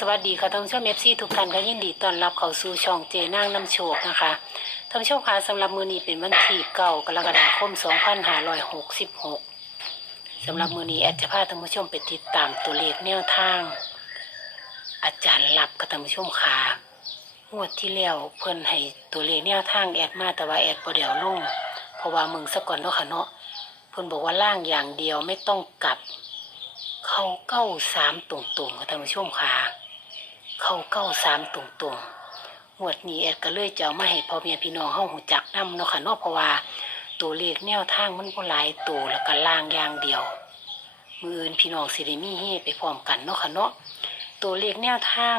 สวัสดีค่ะท่านผู้ชมเอฟซีทุกท่านก็ยินดีต้อนรับเข้าสู่ช่องเจนางนำโชคนะคะท่านผู้ชมคะสำหรับมือนี้เป็นวันที่เก้ากรกฎาคม 2566สำหรับมือนี้แอดจะพาท่านผู้ชมไปติดตามตัวเลขแนวทาง อาจารย์ลับกับท่านผู้ชมค่ะงวดที่แล้วเพิ่นให้ตัวเลขแนวทางแอดมาแต่ว่าแอดบ่เดียวลงเพราะว่ามึงซะก่อนเนาะค่ะเนาะเพิ่นบอกว่าล่างอย่างเดียวไม่ต้องกลับ เขาเก้าสามตรงๆค่ะท่านผู้ชมค่ะ เข้าเก้าสามตรงๆงวดนี้แอดก็เลยจะเอามาให้พ่อแม่พี่น้องเฮาหูจักนํเนาะค่ะเนาะเพราะว่าตัวเลขแนวทางมันบ่หลายตัวแล้วก็ล่างอย่างเดียว มืออื่นพี่น้องสิได้มีเฮไปพร้อมกันเนาะค่ะเนาะตัวเลขแนวทาง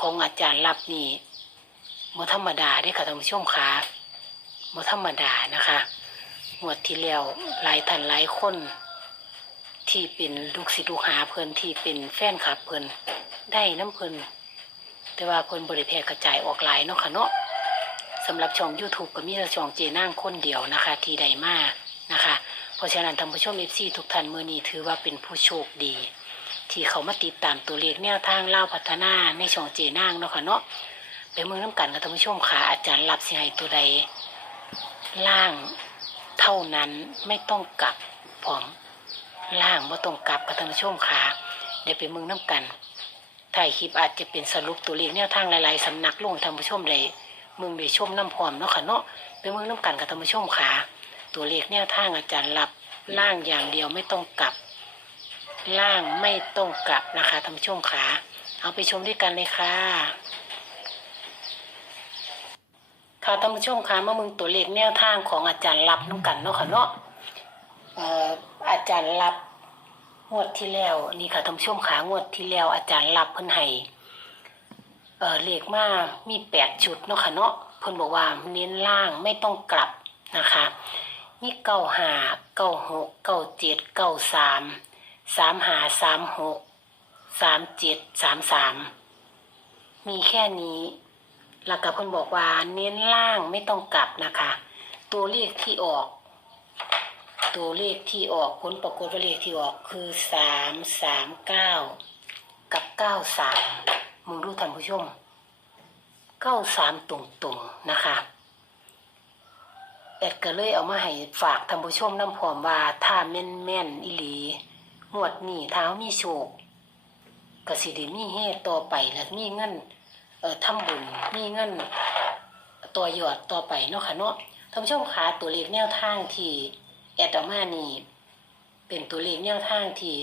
ของอาจารย์ลับนี่บ่ธรรมดาเด้อค่ะท่านผู้ชมค่ะบ่ธรรมดานะคะงวดที่แล้วหลายท่านหลายคน ที่เป็นลูกศิษย์ลูกหาเพิ่นที่เป็นแฟนคลับเพิ่น ได้น้ำเพิ่นแต่ว่าเพิ่นบริแพร่กระจายออกหลายเนาะค่ะเนาะสำหรับช่อง YouTube ก็มีแต่ช่องเจนางคนเดียวนะคะ ที่ได้มานะคะ เพราะฉะนั้นท่านผู้ชม FC ทุกท่านเมื้อนี้ถือว่าเป็นผู้โชคดี ที่เขามาติดตามตัวเลขแนวทางเล่าพัฒนาในช่องเจนางเนาะค่ะเนาะไปเมืองน้ำกันกับท่านผู้ชมค่ะอาจารย์รับสิให้ตัวใดล่างเท่านั้นไม่ต้องกลับพร้อมล่างว่าตรงกลับกับท่านผู้ชมค่ะเดี๋ยวไปเมึงน้ำกัน ถ่ายคลิปอาจจะเป็นสรุปตัวเลขแนวทางหลายๆสำนักลงท่านผู้ชมเลยมึงได้ชมน้ำพร้อมเนาะค่ะเนาะไปมึงน้ำกันกับท่านผู้ชมค่ะตัวเลขแนวทางอาจารย์รับล่างอย่างเดียวไม่ต้องกลับ ล่างไม่ต้องกลับนะคะท่านผู้ชมค่ะเอาไปชมด้วยกันเลยค่ะค่ะท่านผู้ชมค่ะมามึงตัวเลขแนวทางของอาจารย์รับน้ำกันเนาะค่ะเนาะเอ่ออาจารย์รับ งวดที่แล้ว นี่ค่ะท่านผู้ชมขางวดที่แล้วอาจารย์รับเพิ่นให้เออเลขมามีแปดชุดเนาะค่ะเนาะเพิ่นบอกว่าเน้นล่างไม่ต้องกลับนะคะ มีเก้าห้าเก้าหกเก้าเจ็ดเก้าสามสามห้าสามหกสามเจ็ดสามสามมีแค่นี้แล้วก็เพิ่นบอกว่าเน้นล่างไม่ต้องกลับนะคะ ตัวเลขที่ออก ตัวเลขที่ออกผลปรากฏว่าเลขที่ออกคือสามสามเก้ากับเก้าสามมึงรู้ท่านผู้ชมเก้าสามตรงๆนะคะแอดก็เลยเอามาให้ฝากท่านผู้ชมน้ำพร้อมว่าถ้าแม่นแม่นอิหลีงวดนี้ถ้ามีโชคกสิได้มีเฮต่อไปและมีเงินเอ่อทำบุญมีเงินต่อยอดต่อไปเนาะค่ะเนาะท่านผู้ชมคะตัวเลขแนวทางที่ แอดออกมานี่เป็นตัวเลขแนวทางที่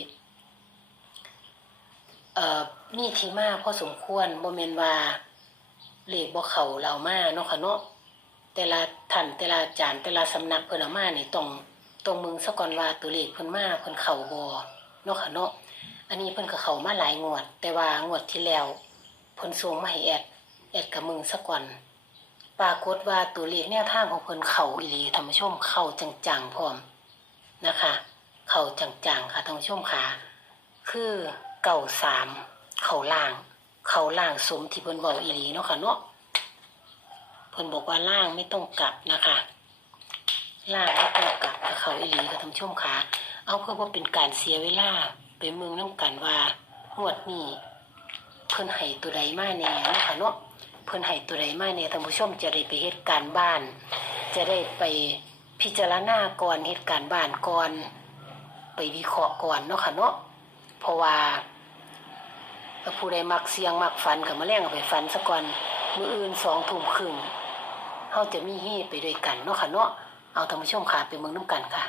เอ่อมีที่มาพอสมควรบ่แม่นว่าเลขบ่เข้าเรามาเนาะค่ะเนาะแต่ละท่านแต่ละอาจารย์แต่ละสำนักเพิ่นเอามานี่ต้องต้องมึงซะก่อนว่าตัวเลขเพิ่นมาเพิ่นเข้าบ่เนาะค่ะเนาะอันนี้เพิ่นก็เข้ามาหลายงวด แต่ว่างวดที่แล้วเพิ่นส่งมาให้แอดแอดกับมึงซะก่อน ปรากฏว่าตัวเลขแนวทางของเพิ่นเข้าอีหลีท่านผู้ชมเข้าจังๆพร้อมนะคะ เข่าจังๆค่ะท่านผู้ชมค่ะคือเก่าสามเข่าล่าง เข่าล่างสมที่เพิ่นบอกอีหลีเนาะค่ะเนาะเพิ่นบอกว่าล่างไม่ต้องกลับนะคะ ล่างไม่ต้องกลับกับเขาอีหลีค่ะท่านผู้ชมค่ะเอาเพื่อว่าเป็นการเสียเวลาไปเมืองน้ำกันว่างวดนี้เพิ่นให้ตัวใดมาแน่เนาะค่ะเนาะ เพิ่นให้ตัวใดมาแน่ท่านผู้ชมจะได้ไปเฮ็ดการบ้าน จะได้ไปพิจารณาก่อนเหตุการณ์บ้านก่อน ไปวิเคราะห์ก่อนเนาะค่ะเนาะเพราะว่าผู้ใดมักเสียงมักฝันกับมาแล้งไปฝันซะก่อนมืออื่นสองทุ่มครึ่งเฮาจะมีเฮไปด้วยกันเนาะค่ะเนาะเอาท่านผู้ชมค่ะไปเมืองน้ำกันค่ะ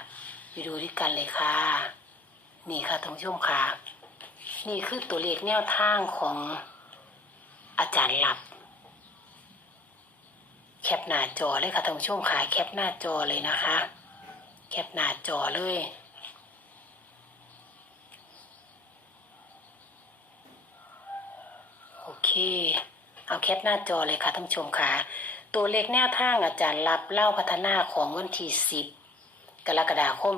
ไปดูด้วยกันเลยค่ะ นี่ค่ะท่านผู้ชมค่ะ นี่คือตัวเลขแนวทางของอาจารย์หลับ แคปหน้าจอเลยค่ะท่านผู้ชมค่ะแคปหน้าจอเลยนะคะ แคปหน้าจอเลยโอเค เอาแคปหน้าจอเลยค่ะท่านผู้ชมค่ะ ตัวเลขแนวทางอาจารย์รับเล่าพัฒนาของวันที่10กรกฎาคม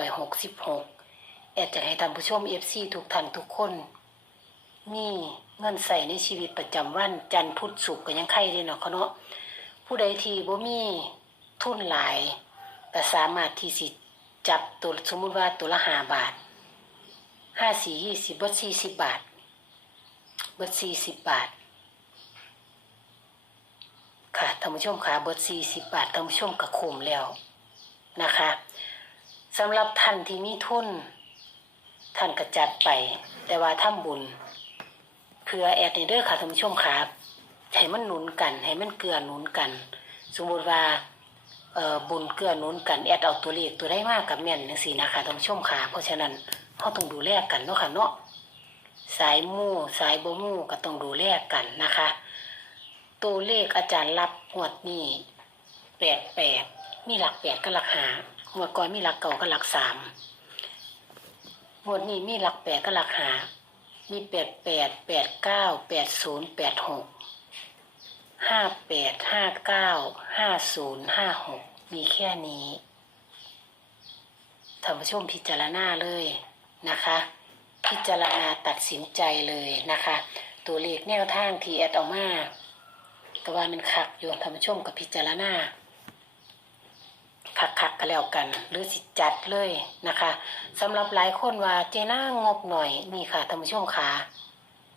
2566 แอดจะให้ท่านผู้ชม FC ทุกท่านทุกคน นี่เงินใส่ในชีวิตประจำวันจันทร์พุธศุกร์ก็ยังไข่เลยเนาะเขาเนาะ ผู้ใดที่บ่มีทุนหลายก็สามารถที่สิจับตัวสมมุติว่าตัวละห้าบาทห้าสี่ยี่สิบบสี่สิบบาท เบิดสี่สิบบาท ค่ะท่านผู้ชมค่ะเบิดสี่สิบบาทท่านผู้ชมก็คุ้มแล้วนะคะสำหรับท่านที่มีทุนท่านก็จัดไป แต่ว่าทำบุญเพื่อแอดในเด้อค่ะท่านผู้ชมค่ะ ให้มันหนุนกัน ให้มันเกื้อหนุนกัน สมมติว่าเอ่อบุญเกื้อหนุนกันแอดเอาตัวเลขตัวได้มากกับแม่นจังซี่นะคะท่านผู้ชมค่ะเพราะฉะนั้นเราต้องดูแลกันเนาะค่ะเนาะสายมู่สายบ่มู่ก็ต้องดูแลกันนะคะ ตัวเลขอาจารย์รับงวดนี้แปดแปดมีหลักแปดก็หลักหางวดก่อนมีหลักเก่าก็หลักสามงวดนี้มีหลักแปดก็หลักหามีแปดแปดแปดเก้าแปดศูนย์แปดหก ห้าแปดห้าเก้าห้าศูนย์ห้าหกมีแค่นี้ท่านผู้ชมพิจารณาเลยนะคะ พิจารณาตัดสินใจเลยนะคะ ตัวเลขแนวทางที่แอดออกมาก็ว่ามันคักอยู่ท่านผู้ชมกับพิจารณาคักคักๆก็แล้วกัน หรือสิจัดเลยนะคะสำหรับหลายคนว่าเจน่างบหน่อยนี่ค่ะท่านผู้ชมค่ะ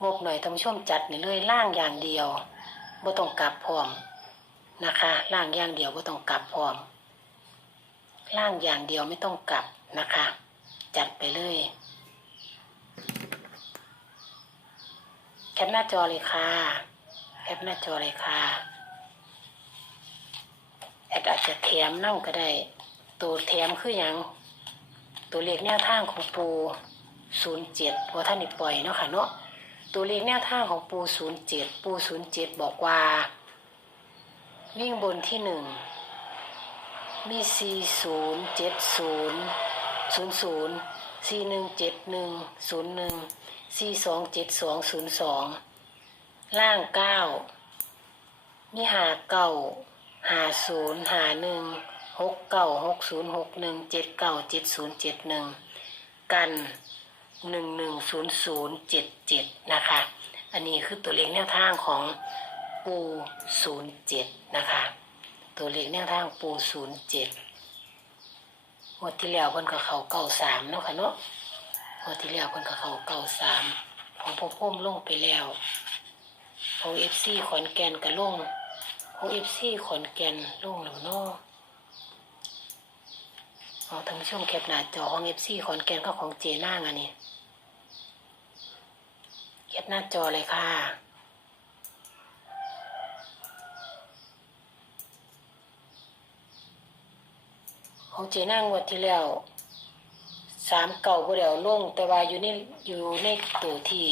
งบหน่อยท่านผู้ชมจัดนี่เลยล่างอย่างเดียว บ่ต้องกลับพร้อมนะคะล่างอย่างเดียวบ่ต้องกลับพร้อม ล่างอย่างเดียวไม่ต้องกลับนะคะ จัดไปเลยแคปหน้าจอเลยค่ะแอปหน้าจอเลยค่ะแอดอาจจะแถมนั่งก็ได้ ตัวแถมคืออย่างตัวเลขแนวทางของปูศูนย์เจ็ดพอท่านนี่ปล่อยเนาะค่ะเนาะ ตัวเลขแนวทางของปูศูนย์เจ็ดปูศูนย์เจ็ดบอกว่า วิ่งบนที่หนึ่งมีสี่ศูนย์เจ็ดศูนย์ศูนย์ศูนย์สี่หนึ่งเจ็ดหนึ่งศูนย์หนึ่งสี่สองเจ็ดสองศูนย์สองล่างเก้ามีหาเก้าหาศูนย์หาหนึ่งหกเก้าหกศูนย์หกหนึ่งเจ็ดเก้าเจ็ดศูนย์เจ็ดหนึ่งกัน หนึ่งหนึ่งศูนย์ศูนย์เจ็ดเจ็ดนะคะ อันนี้คือตัวเลขแนวทางของปูศูนย์เจ็ดนะคะ ตัวเลขแนวทางปูศูนย์เจ็ดงวดที่แล้วเพิ่นก็เขาเก้าสามเนาะค่ะเนาะงวดที่แล้วเพิ่นก็เขาเก้าสามของพ่อพุ่มลงไปแล้วของเอฟซีขอนแก่นกับลงของเอฟซีขอนแก่นลงแล้วเนาะ เอาทั้งช่วงแคปหน้าจอของเอฟซีขอนแก่นก็ของเจน่างอันนี้แคปหน้าจอเลยค่ะของเจน่างวดที่แล้วสามเก่าบ่เดียวลง แต่ว่าอยู่ในอยู่ในตัวที่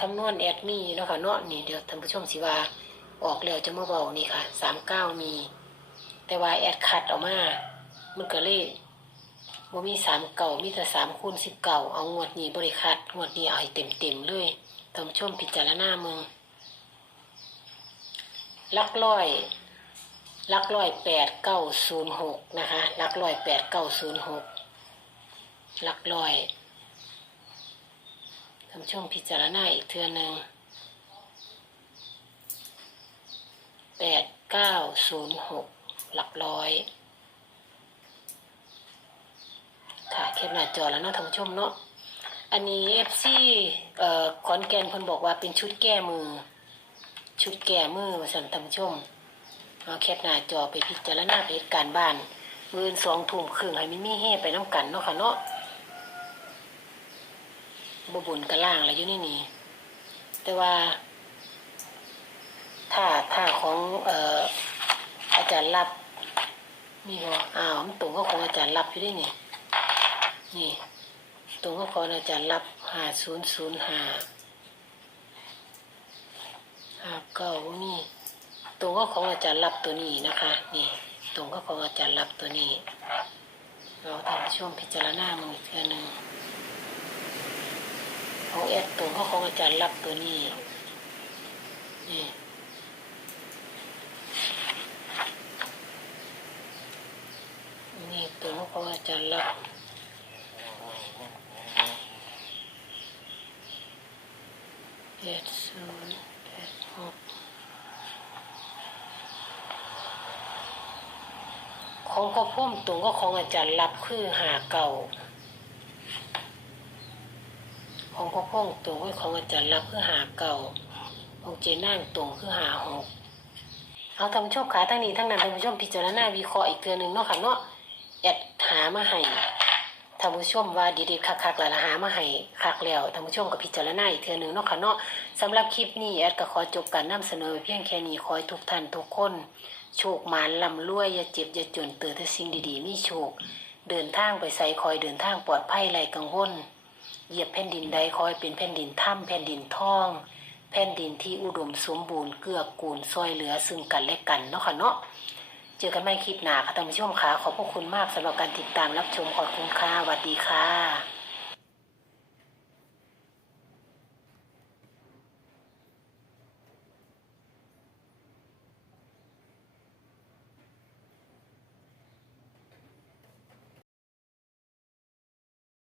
คำนวณแอดมีเนาะค่ะเนาะนี่เดี๋ยวท่านผู้ชมสิว่าออกแล้วจะมาเบอกนี่ค่ะสามเก้ามี แต่ว่าแอดคัดออกมา มันก็เลย ว่ามีสามเก่ามีแต่สามคูณสิบเก่าเอางวดนี้บริคัดงวดนี้เอาให้เต็มเต็มเลยท่านผู้ชมพิจารณาเมืองลักร้อยลักร้อยแปดเก้าศูนย์หกนะคะลักร้อยแปดเก้าศูนย์หกลักร้อยทำช่วงพิจารณาอีกเทือหนึ่งแปดเก้าศูนย์หกหลักร้อย ค่ะแค ปหน้าจอแล้วเนาะท่านผู้ชมเนาะอันนี้เอฟซีเอ่อขอนแก่นเพิ่นบอกว่าเป็นชุดแก้มือ ชุดแก้มือมาสั่นท่านผู้ชมเอาแคปหน้าจอไปพิจารณาเหตุการณ์บ้านมือนสองทุ่มครึ่งให้มิมีเฮไปน้ำกันเนาะค่ะเนาะบบุญกระล่างอะไรอยู่นี่นี่แต่ว่าถ้าถ้าของเอ่ออาจารย์รับนี่เหรออ้าวมันตรงก็ของอาจารย์รับอยู่ด้วยนี่ นี่ตรงก็ของอาจารย์รับห้าศูนย์ศูนย์ห้าห้าเก้านี่ตรงก็ของอาจารย์รับตัวนี้นะคะ นี่ตรงก็ของอาจารย์รับตัวนี้ เราทำช่วงพิจารณามือเทือหนึ่งของแอดตรงเขาของอาจารย์รับตัวนี้ นี่นี่ตัวขาของอาจารย์รับ แปดศูนย์แปดหกของเขาพุ่มตรงก็ของอาจารย์รับคือหาเก่า ของพ่อพ่องตรงไว้ของอาจารย์รับคือหาเก่าของเจนั่งตรงคือหาหกเอาท่านผู้ชมขาทั้งนี้ทั้งนั้นท่านผู้ชมพิจารณาวิเคราะห์อีกเตือนหนึ่งเนาะค่ะเนาะแอดหามาให้ ท่านผู้ชมว่าดีๆคักๆแล้วล่ะหามาให้คักแล้วท่านผู้ชมก็พิจารณาอีกเตือนึงเนาะค่ะเนาะสำหรับคลิปนี้แอดก็ขอจบการนำเสนอเพียงแค่นี้ขอให้ทุกท่านทุกคนโชคหมานลำรวยอย่าเจ็บอย่าจนเตือแต่สิ่งดีๆมีโชค เดินทางไปใส่คอยเดินทางปลอดภัยไรกังวลเหยียบแผ่นดินใดคอยเป็นแผ่นดินถ้ำแผ่นดินทอง แผ่นดินที่อุดมสมบูรณ์เกื้อกูลซอยเหลือซึ่งกันและกันเนาะค่ะเนาะ เจอกันใหม่คลิปหน้าค่ะท่านผู้ชมค่ะขอบพระคุณมากสำหรับการติดตามรับชมขอบคุณค่ะสวัสดีค่ะ